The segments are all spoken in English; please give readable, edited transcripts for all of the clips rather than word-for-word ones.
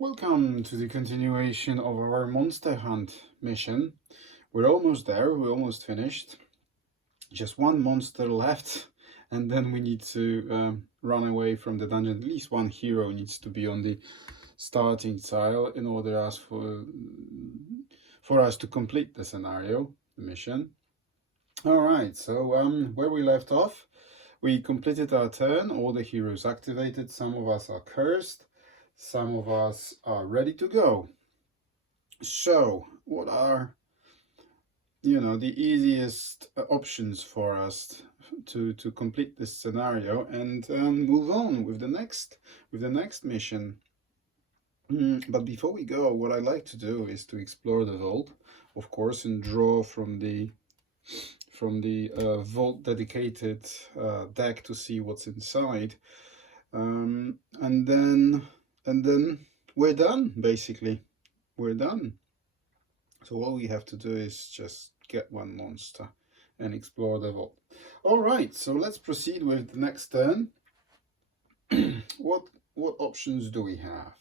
Welcome to the continuation of our monster hunt mission. We're almost there, we're almost finished. Just one monster left, and then we need to run away from the dungeon. At least one hero needs to be on the starting tile in order for us to complete the scenario, the mission. Alright, so where we left off, we completed our turn, all the heroes activated, some of us are cursed, some of us are ready to go. So, what are, the easiest options for us to complete this scenario and move on with the next mission? But before we go, what I'd like to do is to explore the vault, of course, and draw from the vault dedicated deck to see what's inside, and then we're done. Basically, we're done. So all we have to do is just get one monster and explore the vault. All right, so let's proceed with the next turn. What options do we have?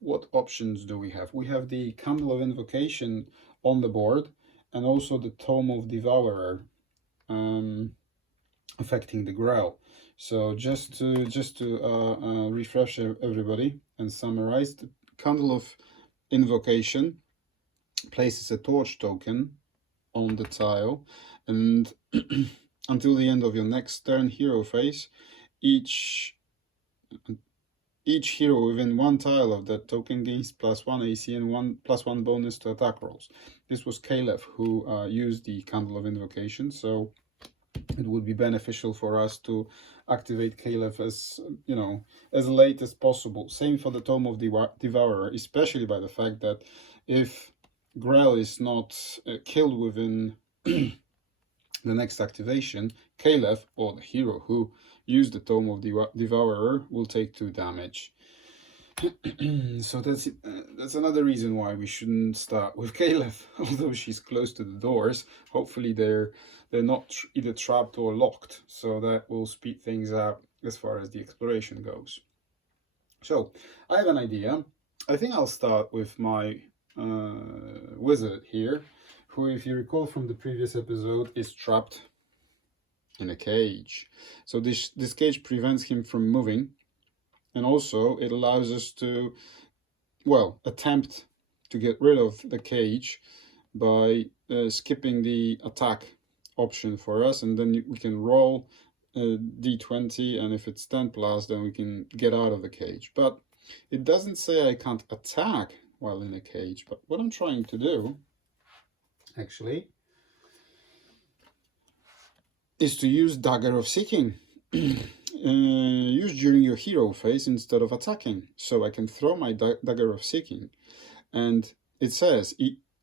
What options do we have? We have the Candle of Invocation on the board, and also the Tome of Devourer affecting the Grail. So just to refresh everybody and summarize, the Candle of Invocation places a torch token on the tile, and until the end of your next turn hero phase, each hero within one tile of that token gains +1 AC and +1 bonus to attack rolls. This was Caleb who used the Candle of Invocation, so it would be beneficial for us to activate Caleb as late as possible. Same for the Tome of Devourer, especially by the fact that if Grell is not killed within the next activation, Caleb, or the hero who used the Tome of Devourer, will take 2 damage. So that's another reason why we shouldn't start with Caleb, although she's close to the doors. Hopefully they're not either trapped or locked, so that will speed things up as far as the exploration goes. So I have an idea. I think I'll start with my wizard here, who, if you recall from the previous episode, is trapped in a cage. So this cage prevents him from moving, and also it allows us to, well, attempt to get rid of the cage by skipping the attack option for us, and then we can roll d20, and if it's 10 plus, then we can get out of the cage. But it doesn't say I can't attack while in a cage. But what I'm trying to do, actually, is to use Dagger of Seeking. Used during your hero phase instead of attacking. So I can throw my Dagger of Seeking, and it says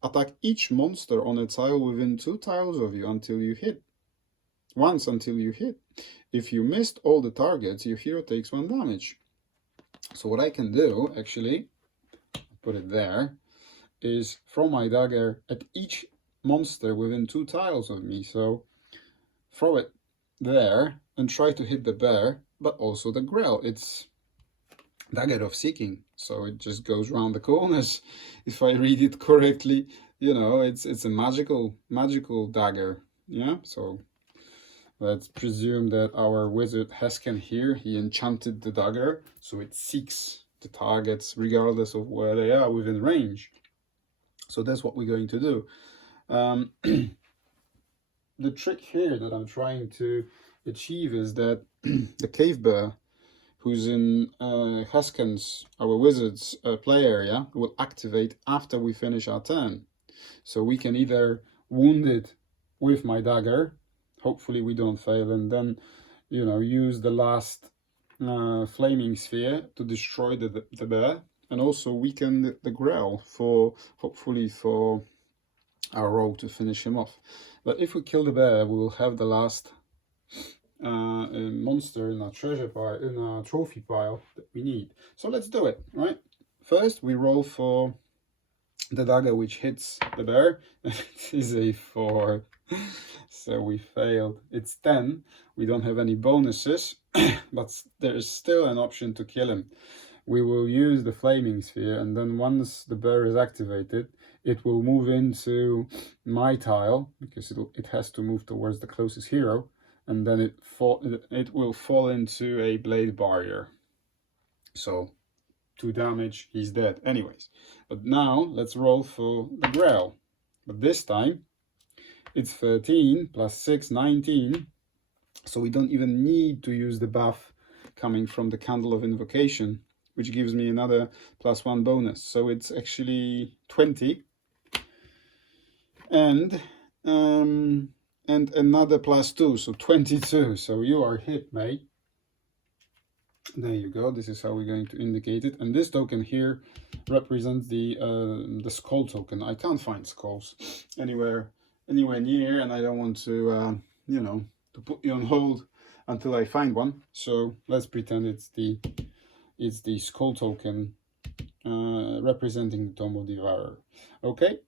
attack each monster on a tile within 2 tiles of you until you hit. Once until you hit. If you missed all the targets, your hero takes 1 damage. So what I can do, actually, put it there, is throw my dagger at each monster within 2 tiles of me. So throw it there and try to hit the bear, but also the Grell. It's Dagger of Seeking, so it just goes around the corners. If I read it correctly, it's a magical dagger. Yeah, so let's presume that our wizard Hesken here, he enchanted the dagger, so it seeks the targets regardless of where they are within range. So that's what we're going to do. The trick here that I'm trying to achieve is that the cave bear, who's in Hesken's, our wizard's play area, will activate after we finish our turn. So we can either wound it with my dagger, hopefully we don't fail, and then use the last flaming sphere to destroy the bear, and also weaken the Grell for hopefully for our rogue to finish him off. But if we kill the bear, we will have the last monster in our treasure pile, in our trophy pile that we need. So let's do it, right? First we roll for the dagger which hits the bear. It is a 4, so we failed. It's 10. We don't have any bonuses, but there is still an option to kill him. we will use the flaming sphere, and then once the bear is activated, it will move into my tile, because it has to move towards the closest hero, and then it will fall into a blade barrier. So 2 damage, he's dead. Anyways, but now let's roll for the Grail. But this time it's 13 plus 6, 19. So we don't even need to use the buff coming from the Candle of Invocation, which gives me another +1 bonus. So it's actually 20. And another +2, so 22. So you are hit, mate. There you go. This is how we're going to indicate it. And this token here represents the skull token. I can't find skulls anywhere near, and I don't want to you know, to put you on hold until I find one. So let's pretend it's the skull token representing the Tomb of Devourer. Okay.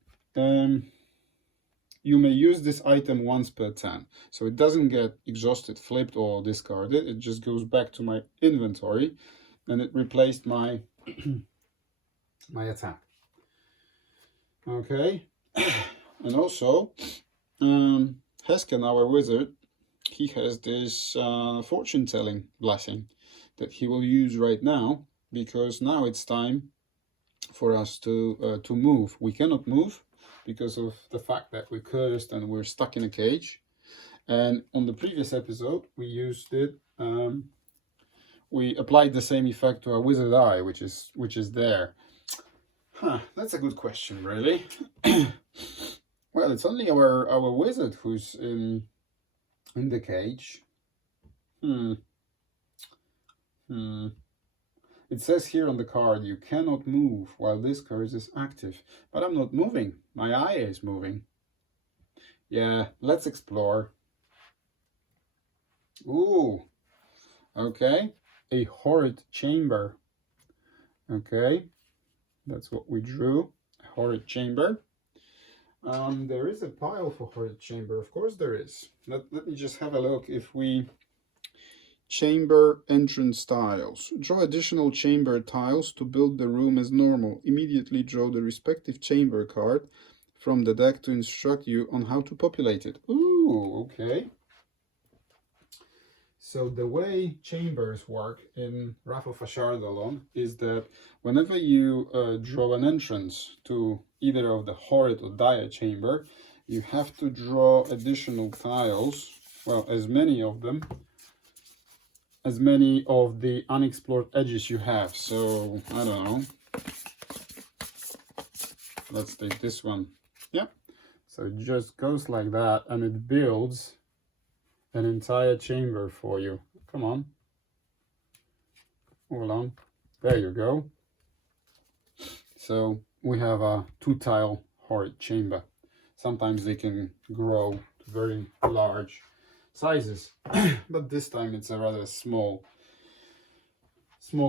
You may use this item once per turn, so it doesn't get exhausted, flipped, or discarded. It just goes back to my inventory, and it replaced my my attack. Okay, and also Hesken, our wizard, he has this fortune-telling blessing that he will use right now, because now it's time for us to move. We cannot move because of the fact that we're cursed and we're stuck in a cage. And on the previous episode, we used it. We applied the same effect to our wizard eye, which is there. That's a good question, really. Well, it's only our wizard who's in the cage. It says here on the card, you cannot move while this curse is active. But I'm not moving. My eye is moving. Yeah, let's explore. Ooh. Okay. A horrid chamber. Okay. That's what we drew. A horrid chamber. There is a pile for horrid chamber. Of course there is. Let me just have a look. If we... Chamber entrance tiles. Draw additional chamber tiles to build the room as normal. Immediately draw the respective chamber card from the deck to instruct you on how to populate it. Ooh, okay. So the way chambers work in Wrath of Ashardalon is that whenever you draw an entrance to either of the horrid or dire chamber, you have to draw additional tiles, well, as many of them, as many of the unexplored edges you have. So I don't know, let's take this one. Yeah, so it just goes like that, and it builds an entire chamber for you. Come on, hold on, there you go. So we have a 2-tile horrid chamber. Sometimes they can grow to very large sizes, but this time it's a rather small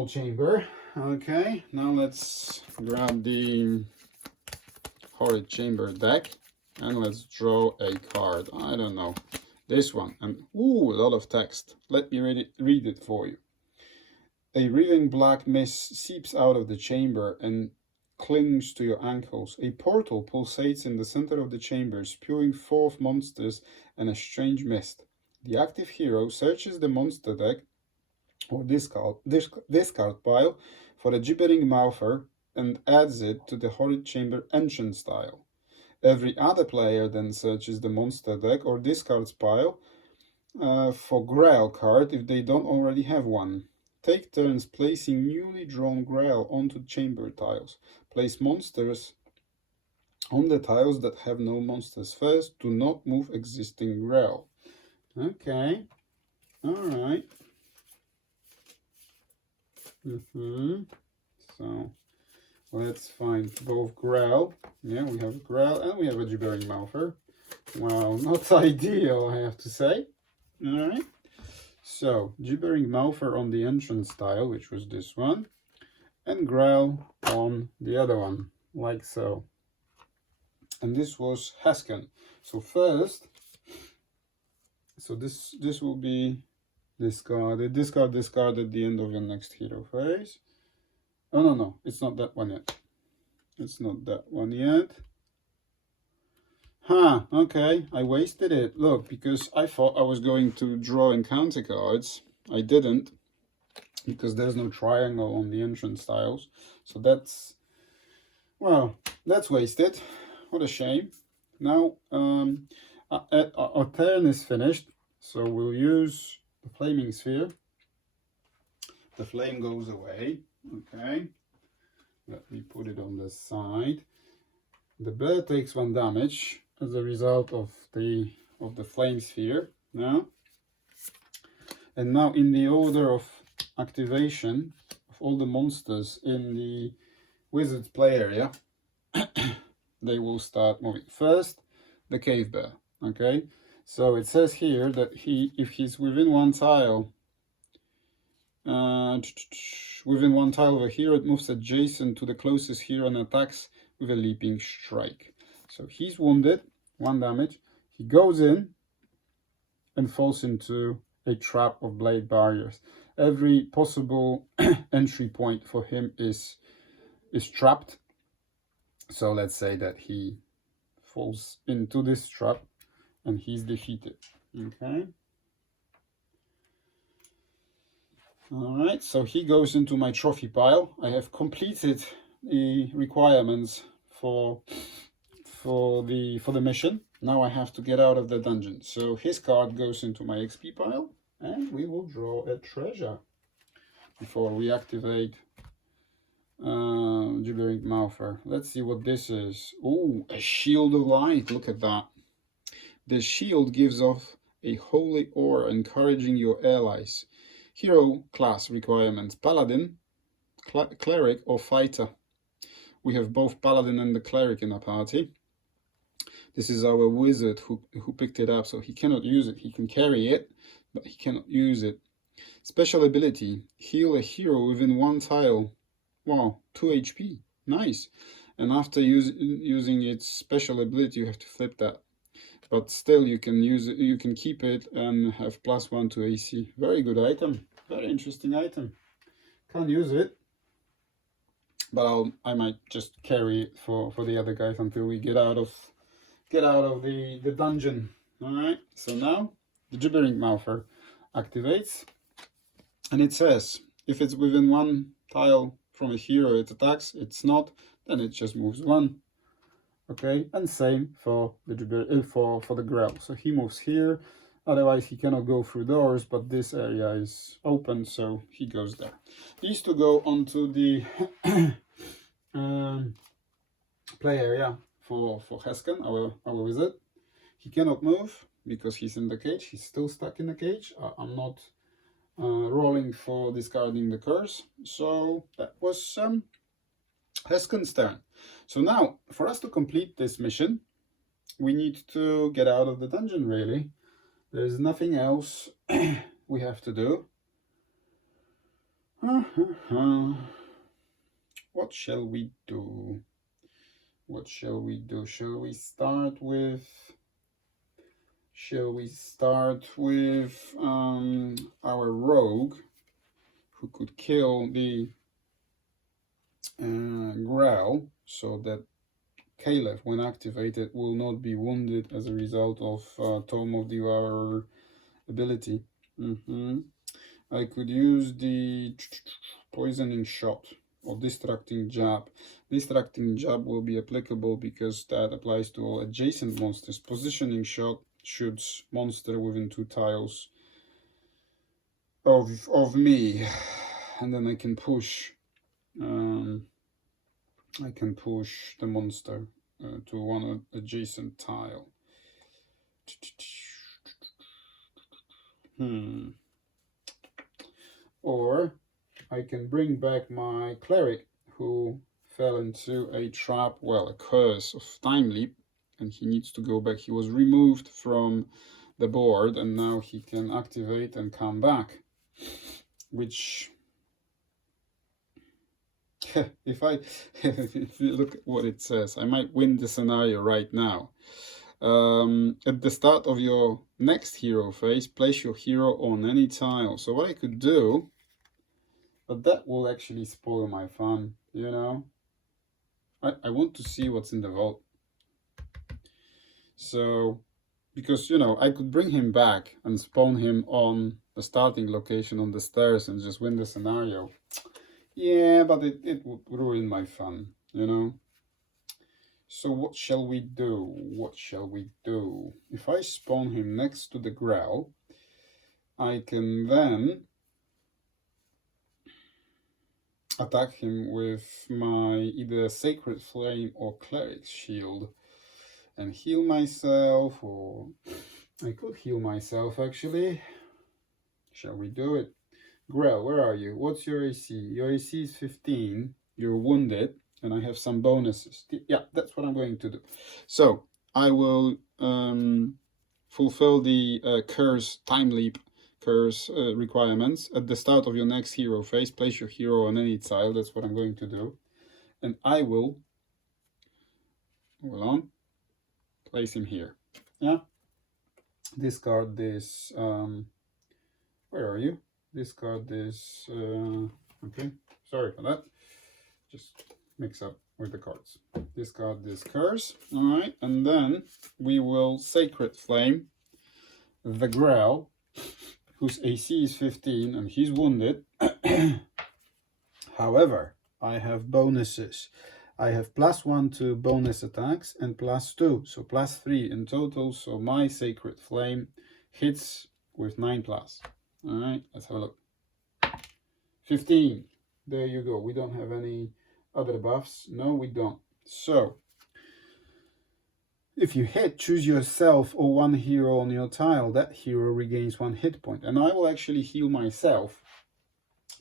chamber. Okay, now let's grab the horrid chamber deck and let's draw a card. I don't know, this one. And ooh, a lot of text. Let me read it for you. A wreathing black mist seeps out of the chamber and clings to your ankles. A portal pulsates in the center of the chamber, spewing forth monsters and a strange mist. The active hero searches the monster deck or discard pile for a gibbering mouther and adds it to the horrid chamber entrance tile. Every other player then searches the monster deck or discards pile for Grail card if they don't already have one. Take turns placing newly drawn Grail onto chamber tiles. Place monsters on the tiles that have no monsters first. Do not move existing Grail. Okay, all right. So let's find both Grail. Yeah, we have Grail and we have a gibbering mouther. Wow, not ideal, I have to say. All right. So gibbering mouther on the entrance tile, which was this one, and Grail on the other one, like so. And this was Hesken. So first, so this will be discarded. Discard at the end of your next hero phase. Oh, no, it's not that one yet. It's not that one yet. Huh, okay, I wasted it. Look, because I thought I was going to draw encounter cards. I didn't, because there's no triangle on the entrance tiles. So that's, well, that's wasted. What a shame. Now, our turn is finished, so we'll use the flaming sphere. The flame goes away, okay. Let me put it on the side. The bear takes 1 damage as a result of the flame sphere now. And now in the order of activation of all the monsters in the wizard's play area, they will start moving. First, the cave bear, okay? So it says here that if he's within 1 tile, within 1 tile of a hero, it moves adjacent to the closest hero and attacks with a leaping strike. So he's wounded, 1 damage. He goes in and falls into a trap of blade barriers. Every possible entry point for him is trapped. So let's say that he falls into this trap and he's defeated. Okay. All right, so he goes into my trophy pile. I have completed the requirements for the mission. Now I have to get out of the dungeon. So his card goes into my XP pile, and we will draw a treasure before we activate Gibbering Mouther. Let's see what this is. Oh, a shield of light. Look at that. The shield gives off a holy aura, encouraging your allies. Hero class requirements: Paladin, Cleric, or Fighter. We have both Paladin and the Cleric in our party. This is our wizard who picked it up, so he cannot use it. He can carry it, but he cannot use it. Special ability: heal a hero within 1 tile. Wow, 2 HP. Nice. And after using its special ability, you have to flip that. But still, you can use it. You can keep it and have +1 to AC. Very good item. Very interesting item. Can't use it, but I might just carry it for the other guys until we get out of the dungeon. All right. So now the Gibbering Mouther activates, and it says if it's within 1 tile from a hero it attacks. It's not, then it just moves 1. Okay, and same for the for the Grell. So he moves here, otherwise he cannot go through doors, but this area is open, so he goes there. He needs to go onto the play area for Hesken, our wizard. He cannot move because he's in the cage. He's still stuck in the cage. I'm not rolling for discarding the curse. So that was Hesken's turn. So now, for us to complete this mission, we need to get out of the dungeon, really. There's nothing else we have to do. What shall we do? What shall we do? Shall we start with our rogue, who could kill the Grell, so that Caliph, when activated, will not be wounded as a result of Tome of Devourer ability. I could use the poisoning shot or distracting jab. Distracting jab will be applicable because that applies to all adjacent monsters. Positioning shot shoots monster within 2 tiles of me, and then I can push the monster to 1 adjacent tile. Or I can bring back my cleric, who fell into a trap, well, a curse of time leap, and he needs to go back. He was removed from the board, and now he can activate and come back, which if you look at what it says, I might win the scenario right now. At the start of your next hero phase, place your hero on any tile. So what I could do, But that will actually spoil my fun, you know. I want to see what's in the vault. So, because, you know, I could bring him back and spawn him on the starting location on the stairs and just win the scenario. Yeah, but it would ruin my fun, you know. So what shall we do? What shall we do? If I spawn him next to the Growl, I can then attack him with my either Sacred Flame or Cleric's Shield and heal myself, or I could heal myself actually. Shall we do it? Grell, where are you? What's your AC? Your AC is 15. You're wounded, and I have some bonuses. Yeah, that's what I'm going to do. So I will fulfill the curse time leap curse requirements at the start of your next hero phase. Place your hero on any tile. That's what I'm going to do, and I will hold on. Place him here. Yeah. Discard this. Where are you? Discard this. Okay, sorry for that. Just mix up with the cards. Discard this curse. All right, and then we will Sacred Flame the Growl, whose AC is 15 and he's wounded. However, I have bonuses. I have +1 to bonus attacks and +2, so +3 in total. So my Sacred Flame hits with 9+. All right, let's have a look. 15. There you go. We don't have any other buffs. No, we don't. So, if you hit, choose yourself or one hero on your tile. That hero regains 1 hit point. And I will actually heal myself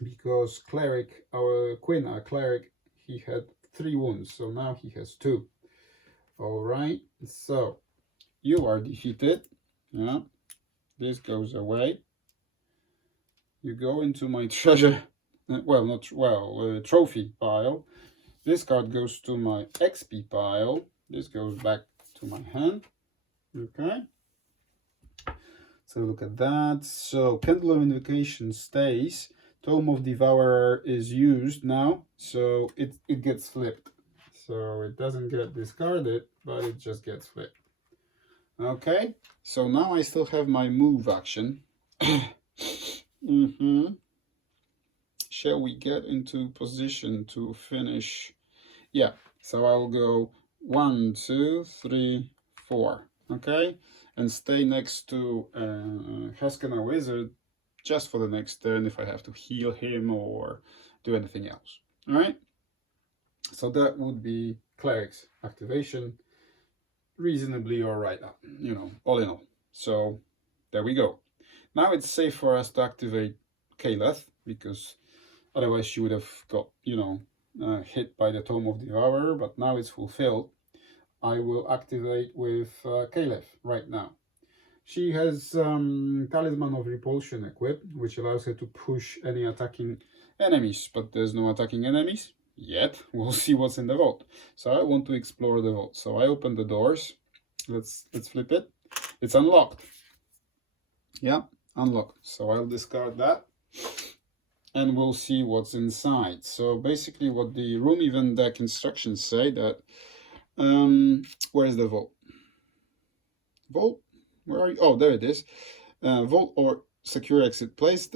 because Cleric, our Quinn, our Cleric, he had 3 wounds. So now he has 2. All right. So, you are defeated. Yeah. This goes away. You go into my treasure, trophy pile. This card goes to my XP pile. This goes back to my hand. Okay. So look at that. So Candle of Invocation stays. Tome of Devourer is used now, so it gets flipped. So it doesn't get discarded, but it just gets flipped. Okay. So now I still have my move action. Shall we get into position to finish? Yeah, so I'll go 1, 2, 3, 4. Okay, and stay next to Haskana Wizard just for the next turn if I have to heal him or do anything else. All right, so that would be Cleric's activation. Reasonably all right, you know, all in all. So there we go. Now it's safe for us to activate Kaleth, because otherwise she would have got, you know, hit by the Tome of Devourer, but now it's fulfilled. I will activate with Kaleth right now. She has Talisman of Repulsion equipped, which allows her to push any attacking enemies, but there's no attacking enemies yet. We'll see what's in the vault. So I want to explore the vault. So I open the doors. Let's flip it. It's unlocked. Yeah, unlocked. So I'll discard that and we'll see what's inside. So basically what the room event deck instructions say that where's the vault? Vault? Where are you? Oh, there it is. Vault or secure exit. Place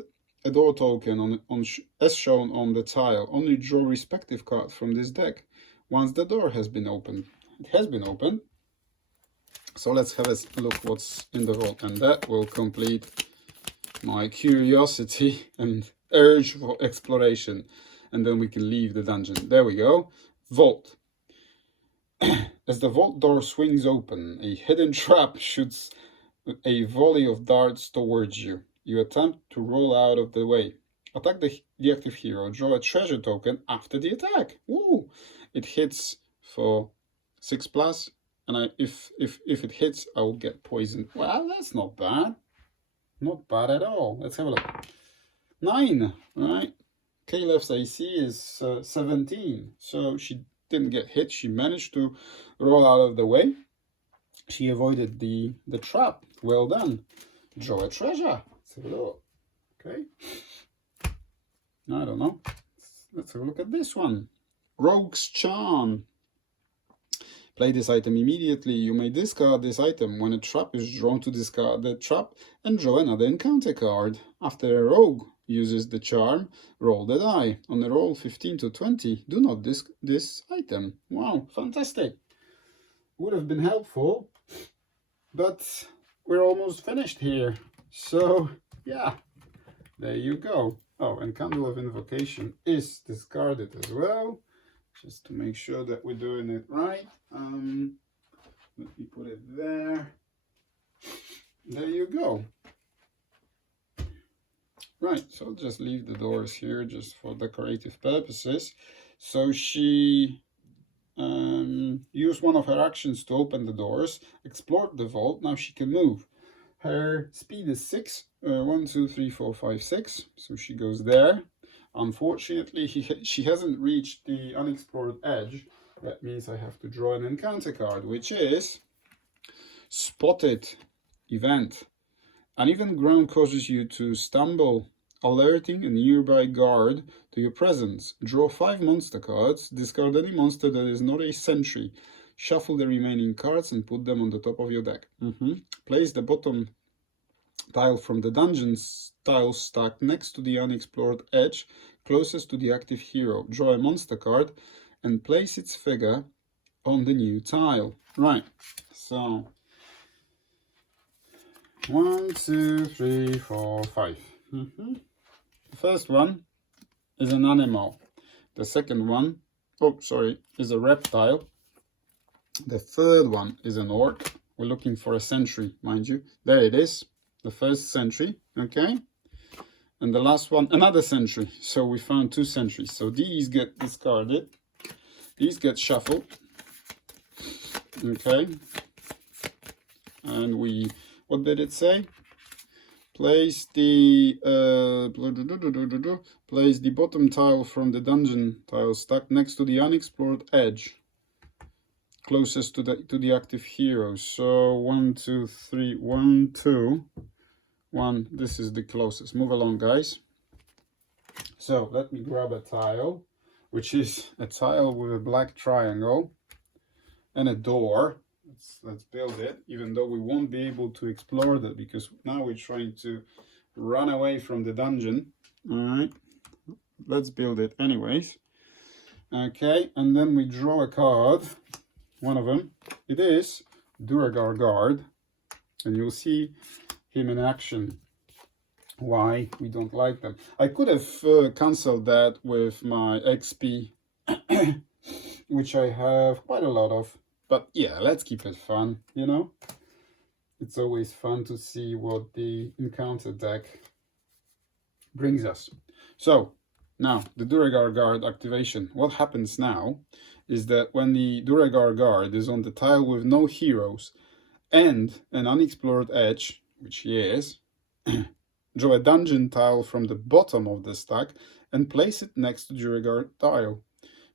a door token as shown on the tile. Only draw respective card from this deck once the door has been opened. It has been opened. So let's have a look what's in the vault, and that will complete my curiosity and urge for exploration, and then we can leave the dungeon. There we go. Vault. As the vault door swings open, a hidden trap shoots a volley of darts towards you. You attempt to roll out of the way. Attack the active hero. Draw a treasure token after the attack. Woo! It hits for 6+, and if it hits, I will get poisoned. Well, that's not bad. Not bad at all. Let's have a look. 9, right? Kaleth's AC is 17, so she didn't get hit. She managed to roll out of the way. She avoided the trap. Well done. Draw a treasure. Let's have a look. Okay. I don't know. Let's have a look at this one. Rogue's Charm. Play this item immediately. You may discard this item when a trap is drawn to discard the trap and draw another encounter card. After a rogue uses the charm, roll the die. On a roll 15 to 20, do not disc this item. Wow, fantastic. Would have been helpful, but we're almost finished here. So, yeah, there you go. Oh, and Candle of Invocation is discarded as well, just to make sure that we're doing it right. Let me put it there. There you go. Right, so I'll just leave the doors here just for decorative purposes. So she used one of her actions to open the doors, explored the vault. Now she can move. Her speed is 6. 1, 2, 3, 4, 5, 6. So she goes there. Unfortunately, she hasn't reached the unexplored edge. That means I have to draw an encounter card, which is Spotted Event. Uneven ground causes you to stumble, alerting a nearby guard to your presence. Draw 5 monster cards. Discard any monster that is not a sentry. Shuffle the remaining cards and put them on the top of your deck. Place the bottom tile from the dungeon's tile stack next to the unexplored edge, closest to the active hero. Draw a monster card and place its figure on the new tile. Right, so 1, 2, 3, 4, 5. The first one is an animal. The second one, is a reptile. The third one is an orc. We're looking for a sentry, mind you. There it is, the first sentry, okay? And the last one, another sentry. So we found 2 sentries. So these get discarded. These get shuffled, okay? And what did it say? Place the bottom tile from the dungeon tile stack next to the unexplored edge, closest to the active hero. So 1, 2, 3, 1, 2, 1. This is the closest. Move along, guys. So let me grab a tile, which is a tile with a black triangle and a door. Let's build it, even though we won't be able to explore that because now we're trying to run away from the dungeon. All right, let's build it anyways. Okay, and then we draw a card, one of them. It is Durgar Guard, and you'll see him in action. Why we don't like them. I could have cancelled that with my XP, which I have quite a lot of. But yeah, let's keep it fun, you know? It's always fun to see what the encounter deck brings us. So, now, the Durgar Guard activation. What happens now is that when the Durgar Guard is on the tile with no heroes and an unexplored edge, which he is, draw a dungeon tile from the bottom of the stack and place it next to Durgar tile.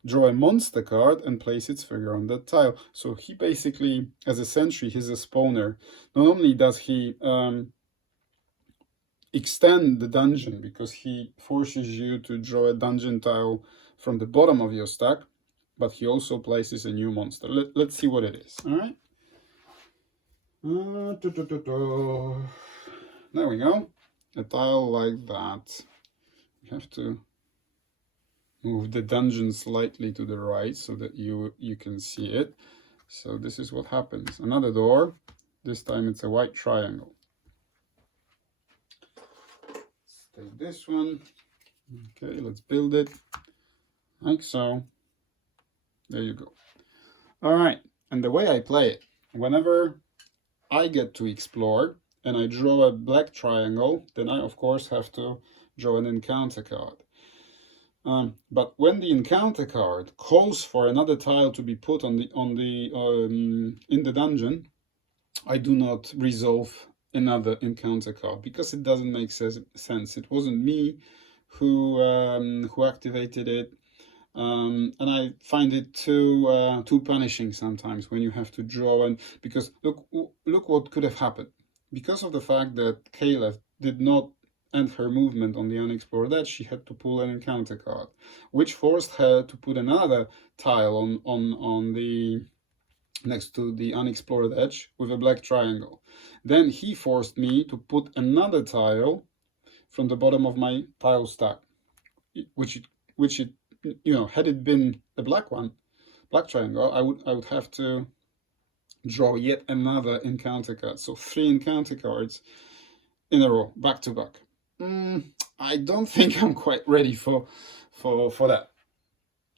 Draw a monster card and place its figure on that tile. So he basically, as a sentry, he's a spawner. Not only does he extend the dungeon because he forces you to draw a dungeon tile from the bottom of your stack, but he also places a new monster. Let's see what it is. All right. There we go. A tile like that. You have to move the dungeon slightly to the right so that you can see it. So this is what happens. Another door. This time it's a white triangle. Let's take this one. Okay, let's build it like so. There you go. All right, and the way I play it, whenever I get to explore and I draw a black triangle, then I of course have to draw an encounter card. But when the encounter card calls for another tile to be put in the dungeon, I do not resolve another encounter card because it doesn't make sense. It wasn't me who activated it, and I find it too punishing sometimes when you have to draw. And because look what could have happened because of the fact that Caleb did not and her movement on the unexplored edge, she had to pull an encounter card, which forced her to put another tile on the next to the unexplored edge with a black triangle. Then he forced me to put another tile from the bottom of my tile stack, which you know, had it been a black triangle, I would have to draw yet another encounter card. So 3 encounter cards in a row, back to back. I don't think I'm quite ready for that.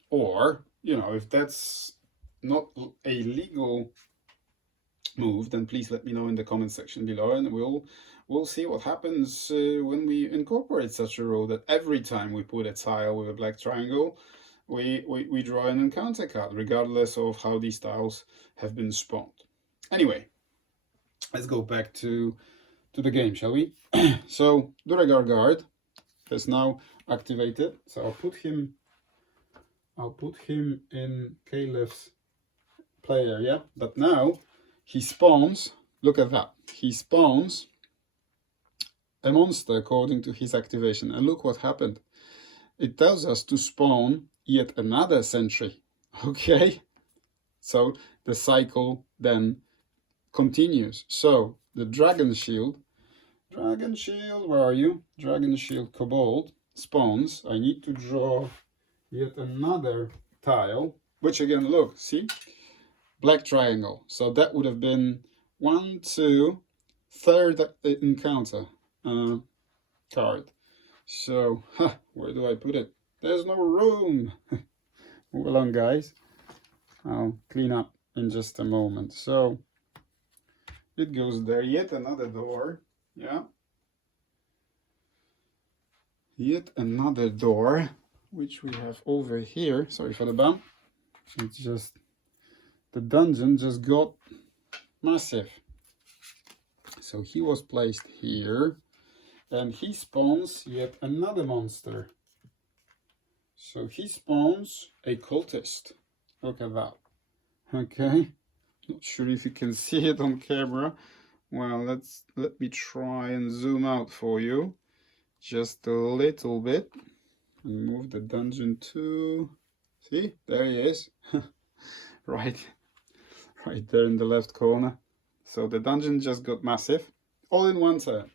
Or, you know, if that's not a legal move, then please let me know in the comment section below, and we'll see what happens when we incorporate such a rule that every time we put a tile with a black triangle, we draw an encounter card, regardless of how these tiles have been spawned. Anyway, let's go back to the game, shall we? So Durgar guard is now activated. So I'll put him in Caleb's play area, but now he spawns, look at that, he spawns a monster according to his activation, and look what happened. It tells us to spawn yet another sentry. Okay, so the cycle then continues. So the dragon shield, where are you? Dragon shield kobold spawns. I need to draw yet another tile, which again, look, see, black triangle. So that would have been 1, 2, third encounter card. So where do I put it? There's no room. Move along, guys. I'll clean up in just a moment. So it goes there. Yet another door. Yeah. Yet another door, which we have over here. Sorry for the bump. It's just, the dungeon just got massive. So he was placed here, and he spawns yet another monster. So he spawns a cultist. Look at that. Okay. Not sure if you can see it on camera. Well, let me try and zoom out for you just a little bit and move the dungeon to, see, there he is. right there in the left corner. So the dungeon just got massive all in one turn.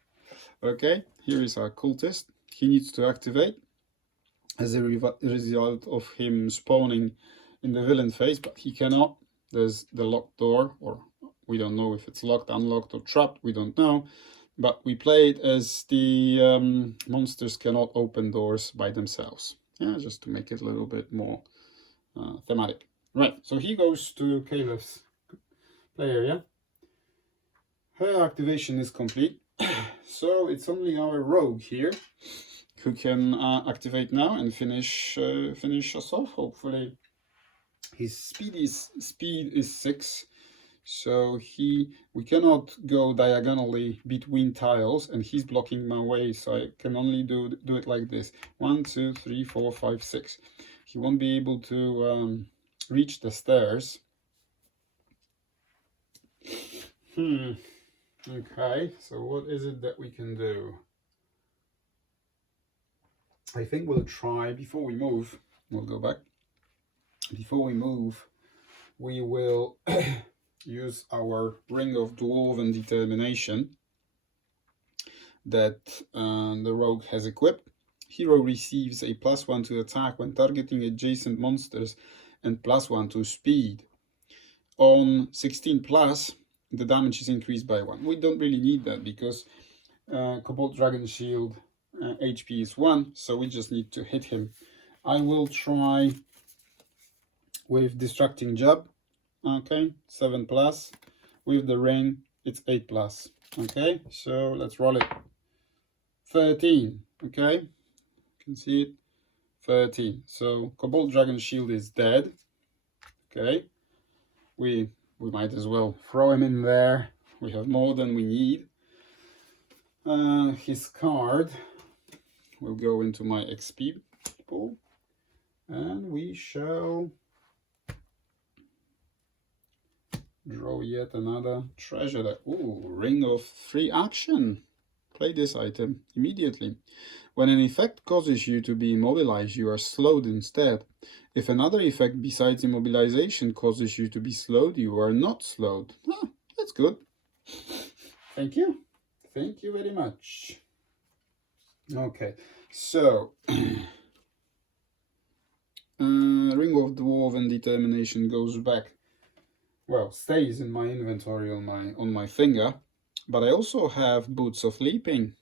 Okay, here is our cultist. He needs to activate as a result of him spawning in the villain phase, but he cannot. There's the locked door, or we don't know if it's locked, unlocked, or trapped, we don't know. But we play it as the monsters cannot open doors by themselves. Yeah, just to make it a little bit more thematic. Right, so he goes to Caleb's play area. Her activation is complete. So it's only our rogue here who can activate now and finish us off, hopefully. His speed is 6, so we cannot go diagonally between tiles, and he's blocking my way, so I can only do it like this. 1, 2, 3, 4, 5, 6. He won't be able to reach the stairs. Okay, so what is it that we can do? I think we'll try, before we move, we'll go back. Before we move, we will use our Ring of Dwarven Determination that the rogue has equipped. Hero receives a +1 to attack when targeting adjacent monsters and +1 to speed. On 16+, the damage is increased by 1. We don't really need that because Kobold Dragon Shield HP is 1, so we just need to hit him. I will try with Distracting Jab. Okay, 7+. With the ring, it's 8+. Okay, so let's roll it. 13. Okay, you can see it. 13. So Kobold Dragon Shield is dead. Okay, we might as well throw him in there. We have more than we need. His card will go into my XP pool, and we shall draw yet another treasure. Ooh, Ring of 3 action. Play this item immediately. When an effect causes you to be immobilized, you are slowed instead. If another effect besides immobilization causes you to be slowed, you are not slowed. Ah, that's good. Thank you. Thank you very much. Okay, so Ring of Dwarven Determination goes back. Well, stays in my inventory on my finger, but I also have Boots of Leaping.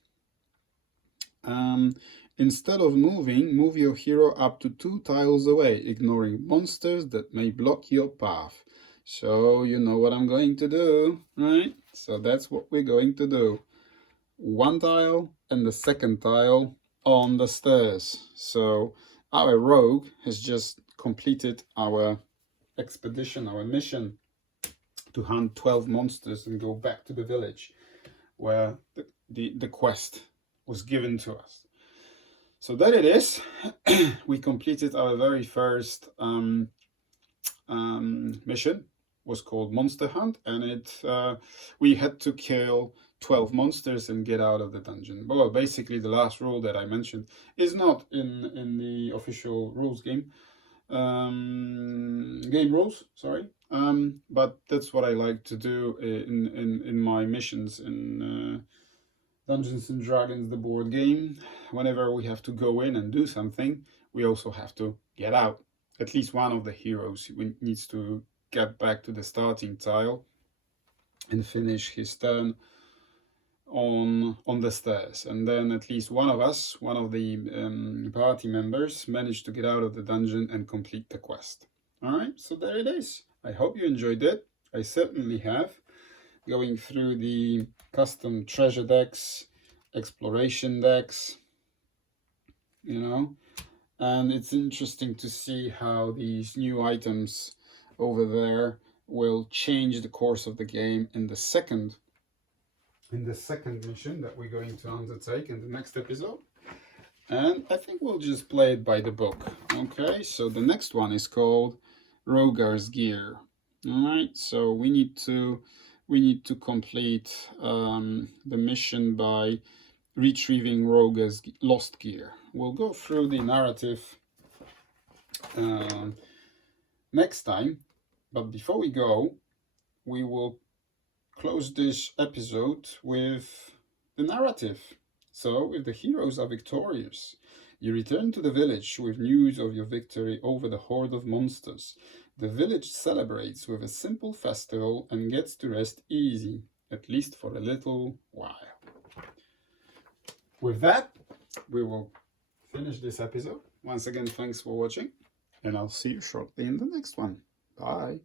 Instead of moving, move your hero up to 2 tiles away, ignoring monsters that may block your path. So you know what I'm going to do, right? So that's what we're going to do. 1 tile and the second tile on the stairs. So our rogue has just completed our expedition, our mission to hunt 12 monsters and go back to the village where the quest was given to us. So there it is. We completed our very first mission. Was called Monster Hunt, and we had to kill 12 monsters and get out of the dungeon. Well, basically the last rule that I mentioned is not in the official rules game rules, sorry, but that's what I like to do in my missions in Dungeons and Dragons, the board game. Whenever we have to go in and do something, we also have to get out. At least one of the heroes needs to get back to the starting tile and finish his turn on the stairs, and then at least one of us, one of the party members, managed to get out of the dungeon and complete the quest. All right, so there it is. I hope you enjoyed it. I certainly have. Going through the custom treasure decks, exploration decks, you know, and it's interesting to see how these new items over there will change the course of the game in the second mission that we're going to undertake in the next episode. And I think we'll just play it by the book. Okay, so the next one is called Rogar's Gear. All right, so we need to complete the mission by retrieving Rogar's lost gear. We'll go through the narrative next time, but before we go, we will close this episode with the narrative. So, if the heroes are victorious, you return to the village with news of your victory over the horde of monsters. The village celebrates with a simple festival and gets to rest easy, at least for a little while. With that, we will finish this episode. Once again, thanks for watching, and I'll see you shortly in the next one. Bye.